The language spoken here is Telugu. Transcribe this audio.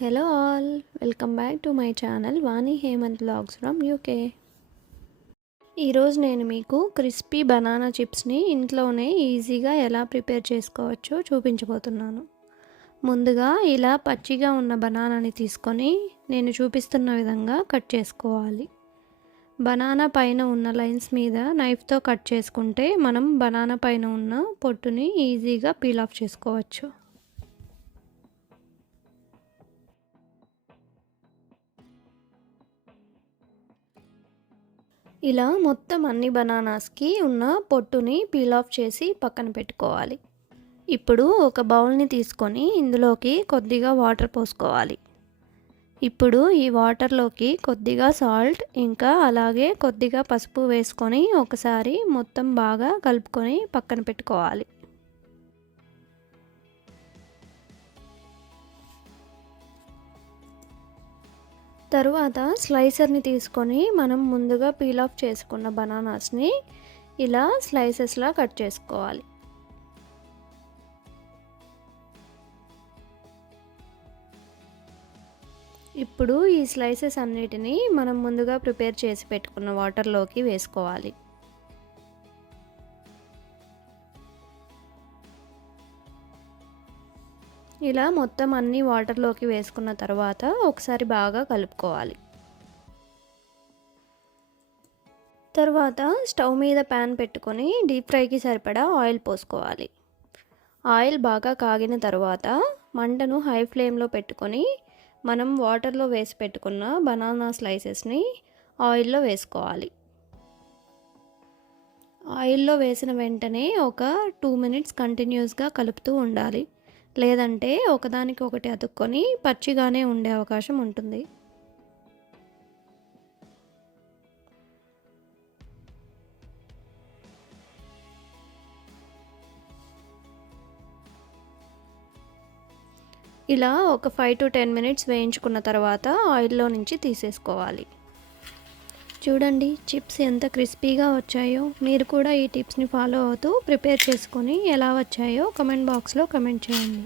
Hello all welcome back to my channel Vani Hemanth blogs from UK ఈరోజు నేను మీకు క్రిస్పీ బనానా చిప్స్ని ఇంట్లోనే ఈజీగా ఎలా ప్రిపేర్ చేసుకోవచ్చో చూపించబోతున్నాను. ముందుగా ఇలా పచ్చిగా ఉన్న బనానాని తీసుకొని నేను చూపిస్తున్న విధంగా కట్ చేసుకోవాలి. బనానా పైన ఉన్న లైన్స్ మీద నైఫ్తో కట్ చేసుకుంటే మనం బనానా పైన ఉన్న పొట్టుని ఈజీగా పీల్ ఆఫ్ చేసుకోవచ్చు. ఇలా మొత్తం అన్ని బనానాస్కి ఉన్న పొట్టుని పీల్ ఆఫ్ చేసి పక్కన పెట్టుకోవాలి. ఇప్పుడు ఒక బౌల్ని తీసుకొని ఇందులోకి కొద్దిగా వాటర్ పోసుకోవాలి. ఇప్పుడు ఈ వాటర్లోకి కొద్దిగా సాల్ట్ ఇంకా అలాగే కొద్దిగా పసుపు వేసుకొని ఒకసారి మొత్తం బాగా కలుపుకొని పక్కన పెట్టుకోవాలి. తరువాత స్లైసర్ని తీసుకొని మనం ముందుగా పీల్ ఆఫ్ చేసుకున్న బనానాస్ని ఇలా స్లైసెస్లా కట్ చేసుకోవాలి. ఇప్పుడు ఈ స్లైసెస్ అన్నిటినీ మనం ముందుగా ప్రిపేర్ చేసి పెట్టుకున్న వాటర్లోకి వేసుకోవాలి. ఇలా మొత్తం అన్ని వాటర్లోకి వేసుకున్న తర్వాత ఒకసారి బాగా కలుపుకోవాలి. తర్వాత స్టవ్ మీద ప్యాన్ పెట్టుకొని డీప్ ఫ్రైకి సరిపడా ఆయిల్ పోసుకోవాలి. ఆయిల్ బాగా కాగిన తర్వాత మంటను హై ఫ్లేమ్లో పెట్టుకొని మనం వాటర్లో వేసి పెట్టుకున్న బనానా స్లైసెస్ని ఆయిల్లో వేసుకోవాలి. ఆయిల్లో వేసిన వెంటనే ఒక టూ మినిట్స్ కంటిన్యూస్గా కలుపుతూ ఉండాలి. లేదంటే ఒకదానికి ఒకటి అతుక్కొని పచ్చిగానే ఉండే అవకాశం ఉంటుంది. ఇలా ఒక ఫైవ్ టు టెన్ మినిట్స్ వేయించుకున్న తర్వాత ఆయిల్లో నుంచి తీసేసుకోవాలి. చూడండి చిప్స్ ఎంత క్రిస్పీగా వచ్చాయో. మీరు కూడా ఈ టిప్స్ని ఫాలో అవుతూ ప్రిపేర్ చేసుకొని ఎలా వచ్చాయో కమెంట్ బాక్స్లో కమెంట్ చేయండి.